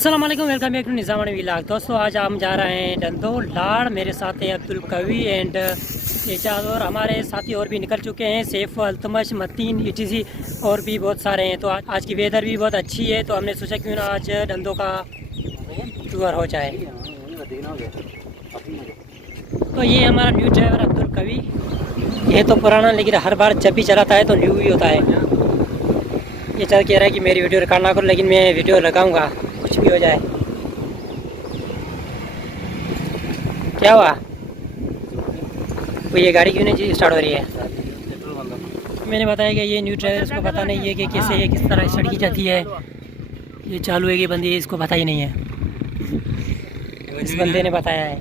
अस्सलाम वालेकुम, welcome back to निज़ामानी vlog. दोस्तों आज हम जा रहे हैं डंदो लाड़। मेरे साथ है अब्दुल कवी एंड एजाज और हमारे साथी और भी निकल चुके हैं, सैफ, अल्तमश, मतीन, ईटीसी और भी बहुत सारे हैं। तो आज की वेदर भी बहुत अच्छी है, तो हमने सोचा क्यों ना आज डंदो का टूर हो जाए। तो ये हमारा न्यू ड्राइवर अब्दुल कवी। ये तो पुराना, लेकिन हर बार जब भी चलाता है तो न्यू ही होता है। ये चल कह रहा है कि मेरी वीडियो रिकॉर्ड ना करो, लेकिन मैं वीडियो लगाऊंगा कुछ भी हो जाए। क्या हुआ? वो ये गाड़ी क्यों नहीं स्टार्ट हो रही है? मैंने बताया कि ये न्यू ड्राइवर, इसको पता नहीं है कि कैसे है, किस तरह स्टार्ट की जाती है। ये चालू है कि बंदी है, इसको पता ही नहीं है। इस बंदे ने बताया है।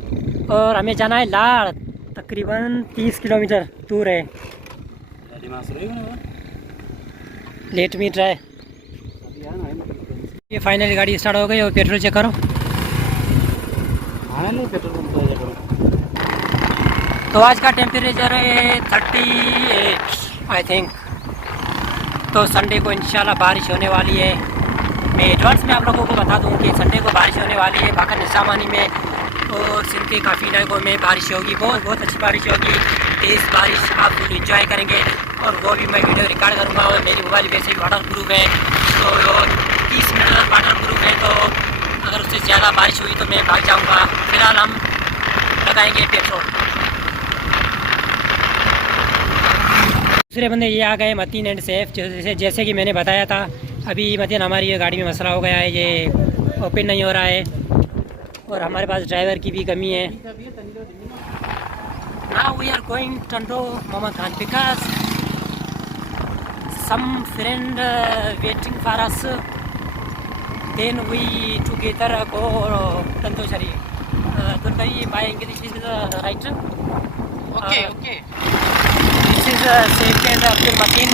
और हमें जाना है लाड़, तकरीबन 30 किलोमीटर दूर है। Let me try. ये फाइनली गाड़ी स्टार्ट हो गई और पेट्रोल चेक करो। तो आज का टेम्परेचर है 38 आई थिंक। तो संडे को इंशाल्लाह बारिश होने वाली है। मैं एडवांस में आप लोगों को बता दूं कि संडे को बारिश होने वाली है। बाकी निज़ामानी में और सिंध के काफ़ी इलाकों में बारिश होगी, बहुत अच्छी बारिश होगी, तेज़ बारिश। आप लोग इंजॉय करेंगे और वो भी मैं वीडियो रिकॉर्ड करूँगा। और मेरी मोबाइल वैसे भी वाटर प्रूफ है, तो 30 मिनट वाटर प्रूफ है। तो अगर उससे ज़्यादा बारिश हुई तो मैं भाग जाऊँगा। फिलहाल हम लगाएंगे पेट्रोल। दूसरे बंदे ये आ गए, मतीन एंड सैफ। जैसे कि मैंने बताया था, अभी मतीन हमारी ये गाड़ी में मसला हो गया है, ये ओपन नहीं हो रहा है और हमारे पास ड्राइवर की भी कमी है। Now we are going to Mama Khan because some friend waiting for us. Then we together go Tanto Shari. Turkai, my English is right. Okay. This is Saif and Abdul Mateen.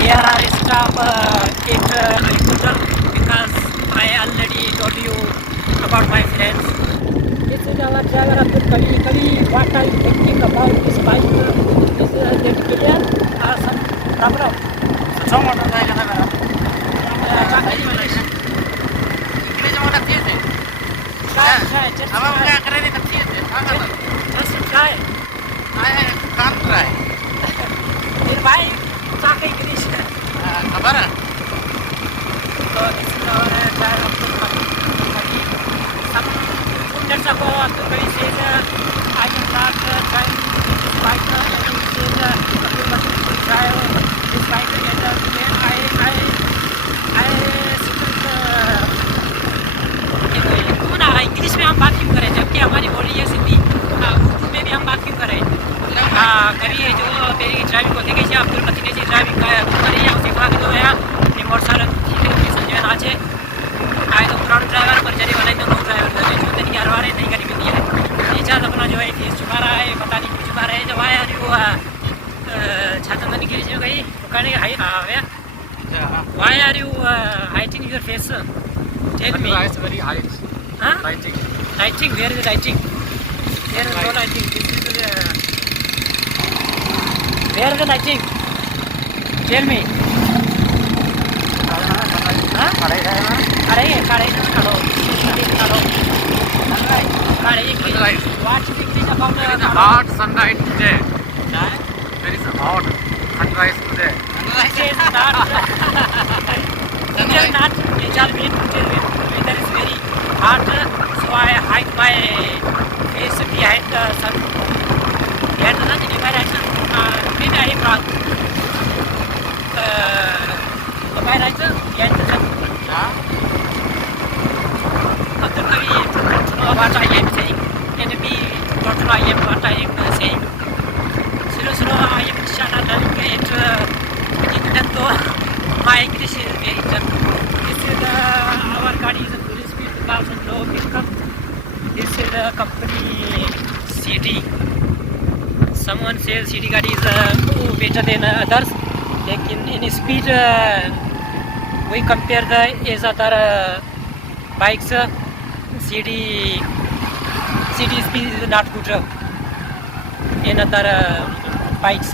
Here are stop at Al because I already told you about my friends. This is our driver Abdul Kavi. What are you thinking about this bike? Is it clear or some problem? Some motor try करना मेरा। चाकरी वाला है। इतने जमाना तेज है। Try. अब हम क्या करें नहीं तेज है। हाँ करना। Just try. आए काम try. फिर भाई चाकरी इंग्लिश है। खबर है? तो this is our driver Abdul Kavi. Some students of Abdul Kavi says I am not trying this bike. And he says Abdul Kavi should try this bike. And English में हम बात क्यों करें जबकि हमारी बोली है सिंधी। उर्दू में भी हम बात क्यों करें? कभी जो मेरी ड्राइविंग को देखे છે અબ્દુલ મતીને જે ડ્રાઇવિંગ કરી છે શીખવા કીધું છે એ મોટરસાઇકલ શીખી સમજણ આ છે આ તો પુરાનો ડ્રાઈવર પર જરી બનાવી तो नौ ड्राइवर जो दिन की हरवारे नहीं करी मिलती है। ये चार अपना जो है फेस चुका रहा है, पता नहीं क्यों चुका रहा है। जब आया अरे वो छात्र नहीं गिरी जो गई कहने high why are you hiding your face? Tell me. It's very height. Huh? Lighting. Lighting, where is the lighting? There is no lighting. This is where is the lighting? Tell me. Huh? खड़े खड़ो। What is English about Hot sunlight today. There is a hot sunrise today. It is not. It is not. Weather is very hot, so I hide my face behind the sun. Behind the sun, in my right. Maybe I am wrong. Am I right? Behind the sun. Abdul Kavi, don't know what I am saying. Can it be? Don't know I am what I am saying. Slow, I am inshallah learning it. Even though my English is very tough. This is our car is a full speed 2000 low pickup. This is the company CD. Someone says CD car is better than others. लेकिन in speed we compare the as other bikes. CD speed is not good in other bikes.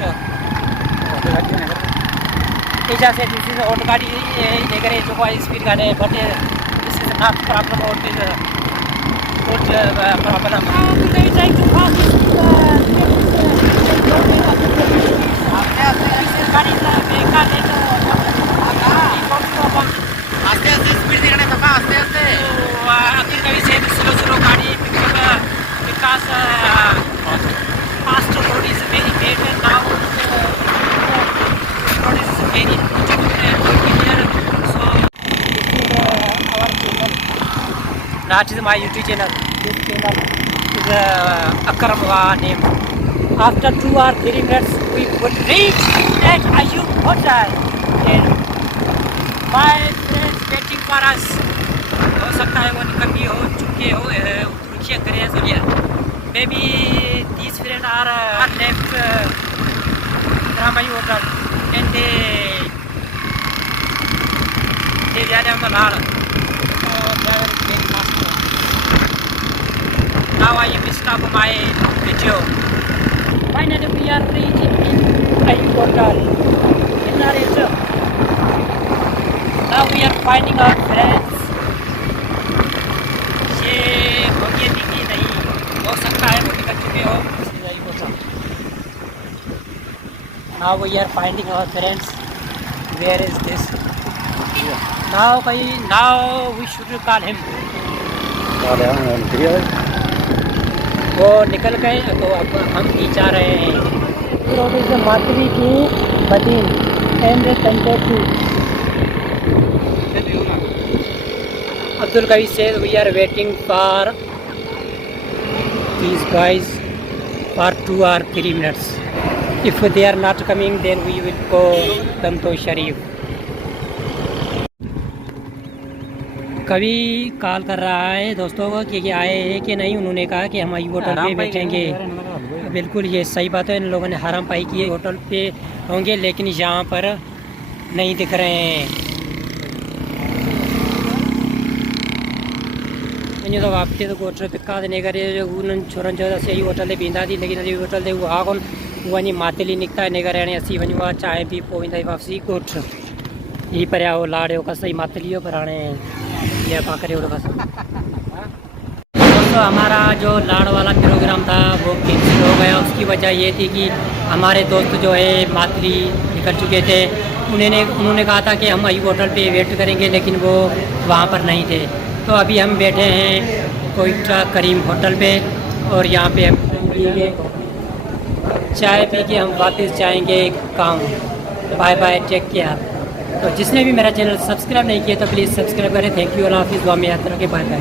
This is auto गाड़ी लेकर जो speed गाड़ी है, but this is is not problem or this good problem. They trying to pass this गाड़ी बेकार आस्ते आस्ते speed दिखाने पापा आस्ते आस्ते अब्दुल कभी से स्लो स्लो गाड़ी because past road is very bad and now road is very clear. So our channel, that is my YouTube channel. This channel is Akramwa name. After 2 or 3 minutes we would reach at Ayub Hotel and my friends waiting for us. हो सकता है वो निकल भी हो चुके हो रुचिया करें सुनिए maybe these friends are left from my hotel and they are on the road. Driver is very fast. Now I am stop my video. Finally we are reaching in Ayub Hotel in Narita. Now we are finding our friends. ये होगी दिखी नहीं हो सकता है वो निकल चुके हो Now we are finding our friends. Where is this? Now we should call him. वो निकल गए तो अब हम ही जा रहे हैं रोड इज मातवी की बदीन and contact Abdul Kavi says we are waiting for these guys for 2 or 3 minutes. If they are not coming, then we will go Danto Sharif. कवि कॉल कर रहा है दोस्तों को कि आए हैं कि नहीं. उन्होंने कहा कि हम आयु होटल पे बैठेंगे. बिल्कुल ये सही बात है. इन लोगों ने हराम पाई किए होटल पे होंगे लेकिन यहाँ पर नहीं दिख रहे हैं. तो आपके तो गोटर पिका देने करे जो उन छोरन जो सही होटल बींदा थी लेकिन अभी होटल दे वहाँ कौन हुआ नहीं मातेली निकता है नेगर रहने असी वही वहाँ चाय पी पोइंदा वापसी गोट यही पर आओ लाड़े का सही मातेलियो पर आने ये पाकरे उड़ बस. दोस्तों हमारा जो लाड़ वाला प्रोग्राम था वो कैंसिल हो गया. उसकी वजह ये थी कि हमारे दोस्त जो है मातली निकल चुके थे. उन्होंने कहा था कि हम आयु होटल पे वेट करेंगे लेकिन वो वहाँ पर नहीं थे. तो अभी हम बैठे हैं कोयटा करीम होटल पे और यहाँ पे हम चाय पी के हम वापस जाएंगे गाँव. Bye bye take care. तो जिसने भी मेरा चैनल सब्सक्राइब नहीं किया तो प्लीज़ सब्सक्राइब करें. Thank you. अल्लाह हाफिज़. दुआ में याद रखें. Bye bye.